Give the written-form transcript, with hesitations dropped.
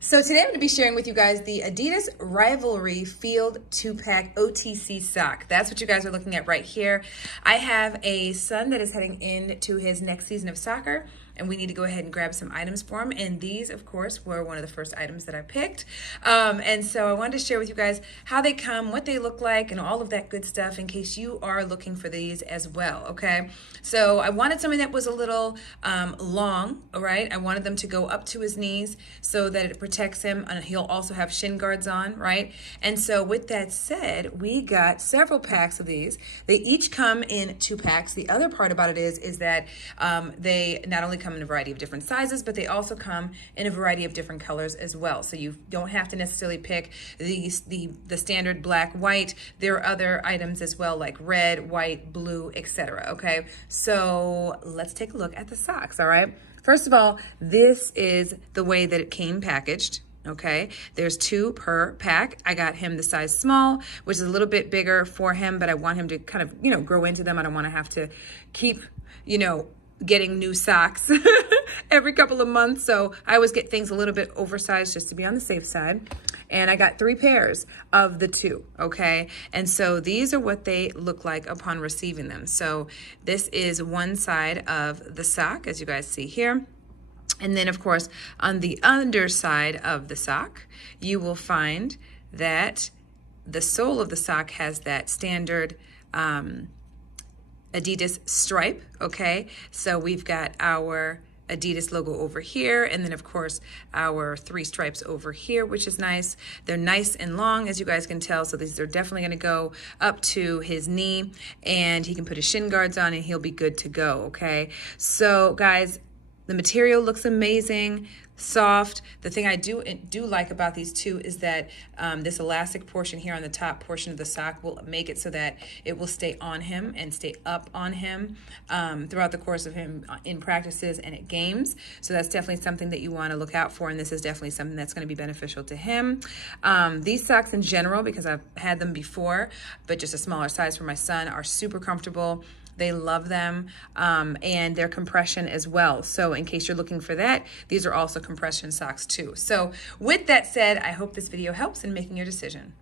So today I'm going to be sharing with you guys the Adidas Rivalry Field 2-pack OTC sock. That's what you guys are looking at right here. I have a son that is heading into his next season of soccer, and we need to go ahead and grab some items for him. And these, of course, were one of the first items that I picked. And so I wanted to share with you guys how they come, what they look like, and all of that good stuff in case you are looking for these as well, okay? So I wanted something that was a little long, all right? I wanted them to go up to his knees so that it protects him, and he'll also have shin guards on, right? And so with that said, we got several packs of these. They each come in 2 packs. The other part about it is that they not only come in a variety of different sizes, but they also come in a variety of different colors as well. So you don't have to necessarily pick the standard black, white. There are other items as well, like red, white, blue, etc. Okay, so let's take a look at the socks, all right? First of all, this is the way that it came packaged. Okay, there's 2 per pack. I got him the size small, which is a little bit bigger for him, but I want him to kind of, grow into them. I don't want to have to keep, getting new socks every couple of months. So I always get things a little bit oversized just to be on the safe side. And I got 3 pairs of the 2, okay? And so these are what they look like upon receiving them. So this is one side of the sock, as you guys see here. And then, of course, on the underside of the sock, you will find that the sole of the sock has that standard Adidas stripe, okay? So we've got our Adidas logo over here, and then of course our 3 stripes over here, which is nice. They're nice and long, as you guys can tell, so these are definitely going to go up to his knee, and he can put his shin guards on and he'll be good to go, okay? So guys, the material looks amazing, soft. The thing I do like about these 2 is that this elastic portion here on the top portion of the sock will make it so that it will stay on him and stay up on him throughout the course of him in practices and at games. So that's definitely something that you want to look out for, and this is definitely something that's going to be beneficial to him. These socks in general, because I've had them before, but just a smaller size for my son, are super comfortable. They love them, and they're compression as well. So in case you're looking for that, these are also compression socks too. So with that said, I hope this video helps in making your decision.